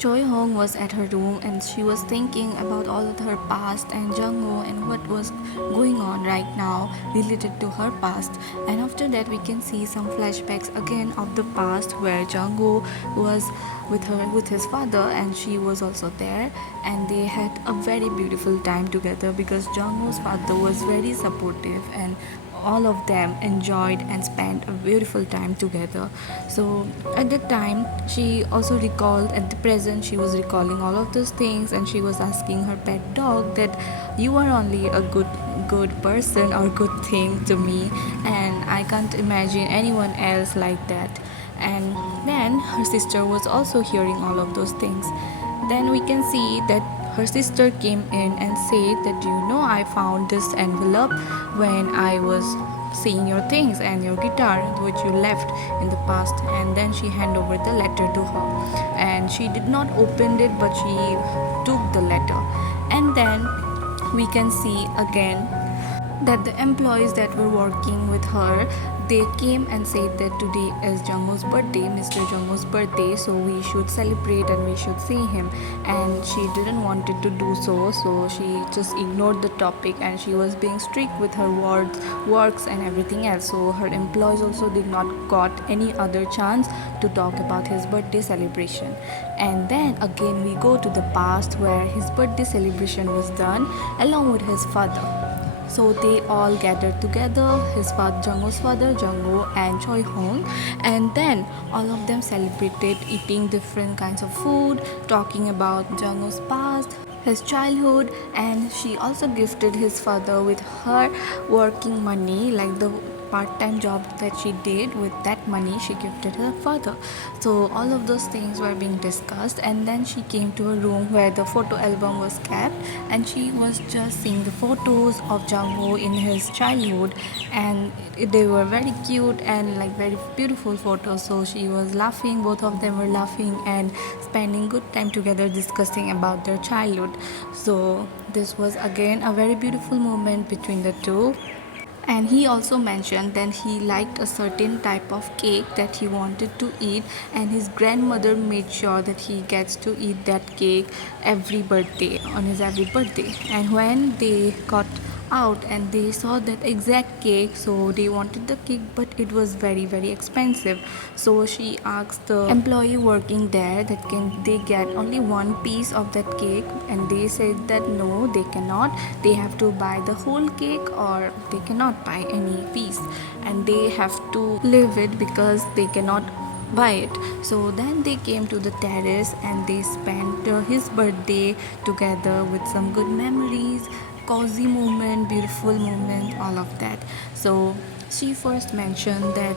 Choi Hong was at her room and she was thinking about all of her past and Jungho and what was going on right now related to her past. And after that, we can see some flashbacks again of the past where Jungho was with his father and she was also there, and they had a very beautiful time together because Jungho's father was very supportive, and all of them enjoyed and spent a beautiful time together. So at that time, she also recalled, at the present she was recalling all of those things, and she was asking her pet dog that you are only a good person or good thing to me, and I can't imagine anyone else like that. And then her sister was also hearing all of those things. Then we can see that her sister came in and said that, you know, I found this envelope when I was seeing your things and your guitar which you left in the past. And then she handed over the letter to her, and she did not open it, but she took the letter. And then we can see again that the employees that were working with her, they came and said that today is Jungho's birthday, Mr. Jungho's birthday, so we should celebrate and we should see him. And she didn't wanted to do so, so she just ignored the topic, and she was being strict with her works and everything else. So her employees also did not got any other chance to talk about his birthday celebration. And then again we go to the past where his birthday celebration was done along with his father. So they all gathered together, his father, Jungho's father, Jungho and Choi Hong, and then all of them celebrated eating different kinds of food, talking about Jungho's past, his childhood, and she also gifted his father with her working money, like the part-time job that she did. With that money she gifted her father. So all of those things were being discussed, and then she came to a room where the photo album was kept, and she was just seeing the photos of Jungho in his childhood, and they were very cute and like very beautiful photos. So she was laughing, both of them were laughing and spending good time together discussing about their childhood. So this was again a very beautiful moment between the two. And he also mentioned that he liked a certain type of cake that he wanted to eat, and his grandmother made sure that he gets to eat that cake every birthday, on his every birthday. And when they got out and they saw that exact cake, so they wanted the cake, but it was very expensive. So she asked the employee working there that can they get only one piece of that cake, and they said that no, they cannot, they have to buy the whole cake or they cannot buy any piece, and they have to leave it because they cannot buy it. So then they came to the terrace and they spent his birthday together with some good memories, cozy moment, beautiful moment, all of that. So she first mentioned that,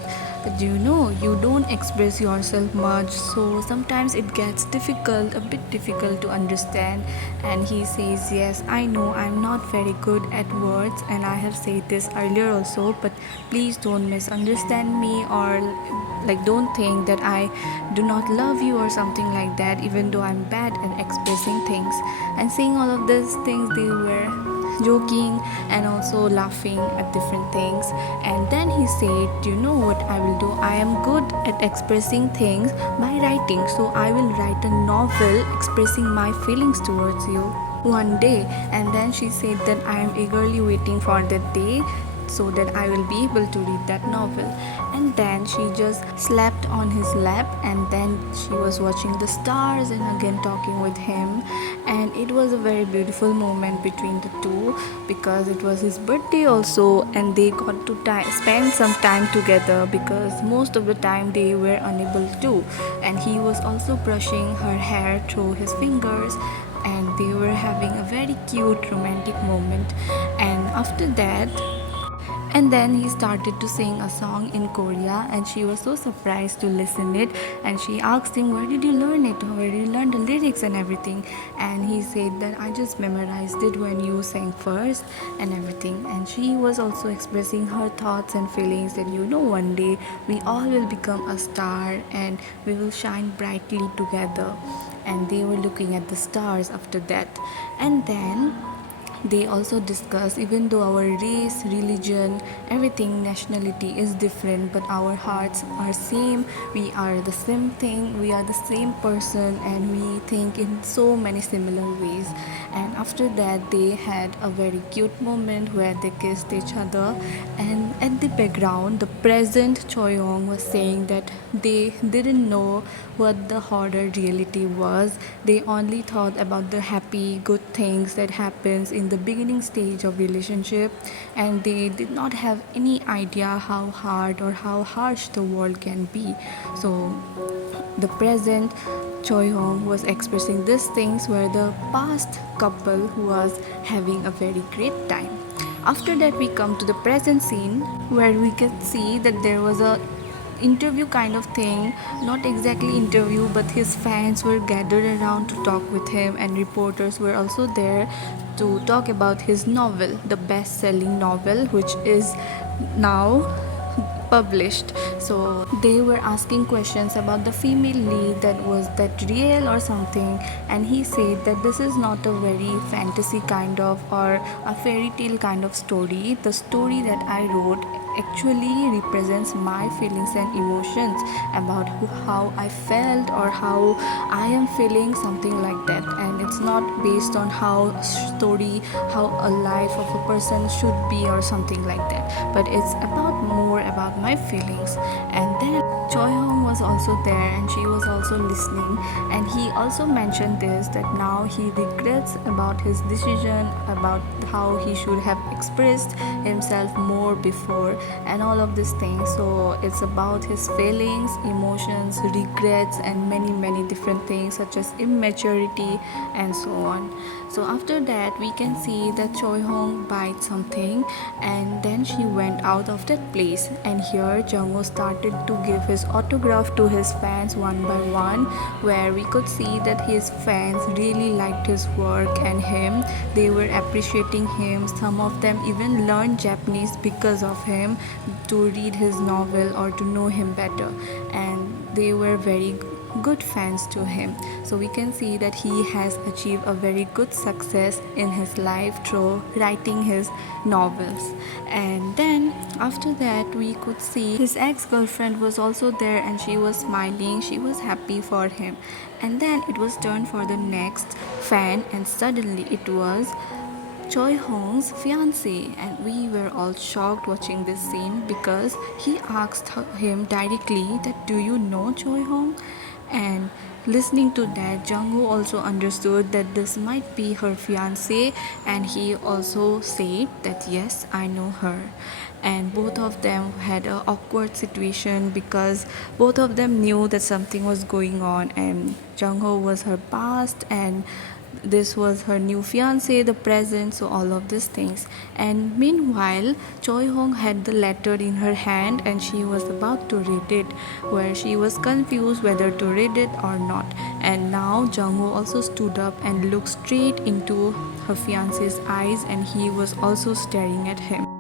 you know, you don't express yourself much, so sometimes it gets difficult, a bit difficult to understand. And he says, yes, I know I'm not very good at words, and I have said this earlier also, but please don't misunderstand me, or like don't think that I do not love you or something like that, even though I'm bad at expressing things. And saying all of these things, they were joking and also laughing at different things. And then he said, you know what I will do, I am good at expressing things by writing, so I will write a novel expressing my feelings towards you one day. And then she said that I am eagerly waiting for that day so that I will be able to read that novel. And then she just slept on his lap, and then she was watching the stars and again talking with him. And it was a very beautiful moment between the two because it was his birthday also, and they got to spend some time together because most of the time they were unable to. And he was also brushing her hair through his fingers, and they were having a very cute romantic moment. And after that, and then he started to sing a song in Korea, and she was so surprised to listen it. And she asked him, where did you learn it, where did you learn the lyrics and everything? And he said that I just memorized it when you sang first and everything. And she was also expressing her thoughts and feelings that, you know, one day we all will become a star and we will shine brightly together. And they were looking at the stars after that. And then They also discuss, even though our race, religion, everything, nationality is different, but our hearts are same. We are the same thing, we are the same person, and we think in so many similar ways. And after that, they had a very cute moment where they kissed each other. And at the background, the present Choi Hong was saying that they didn't know what the horror reality was. They only thought about the happy, good things that happens in the beginning stage of relationship, and they did not have any idea how hard or how harsh the world can be. So the present Choi Hong was expressing these things where the past couple was having a very great time. After that, we come to the present scene where we can see that there was a interview kind of thing, not exactly interview, but his fans were gathered around to talk with him, and reporters were also there to talk about his novel, the best selling novel, which is now published. So they were asking questions about the female lead, that was that real or something, and he said that this is not a very fantasy kind of or a fairy tale kind of story. The story that I wrote actually represents my feelings and emotions about how I felt or how I am feeling, something like that. And it's not based on how story, how a life of a person should be or something like that, but it's about more about my feelings. And then Choi Hong was also there, and she was also listening, and he also mentioned this, that now he regrets about his decision, about how he should have expressed himself more before, and all of these things. So it's about his feelings, emotions, regrets, and many different things such as immaturity and so on. So after that, we can see that Choi Hong bites something, and then she went out of that place. And here Jungho started to give his autograph to his fans one by one, where we could see that his fans really liked his work and him. They were appreciating him. Some of them even learned Japanese because of him, to read his novel or to know him better, and they were very good fans to him. So we can see that he has achieved a very good success in his life through writing his novels. And then after that, we could see his ex-girlfriend was also there, and she was smiling, she was happy for him. And then it was turn for the next fan, and suddenly it was Choi Hong's fiancé, and we were all shocked watching this scene because he asked him directly that, do you know Choi Hong? And listening to that, Jungho also understood that this might be her fiancé, and he also said that yes, I know her. And both of them had an awkward situation because both of them knew that something was going on, and Jungho was her past, and this was her new fiance, the present, so all of these things. And meanwhile, Choi Hong had the letter in her hand, and she was about to read it, where she was confused whether to read it or not. And now Jungho also stood up and looked straight into her fiance's eyes, and he was also staring at him.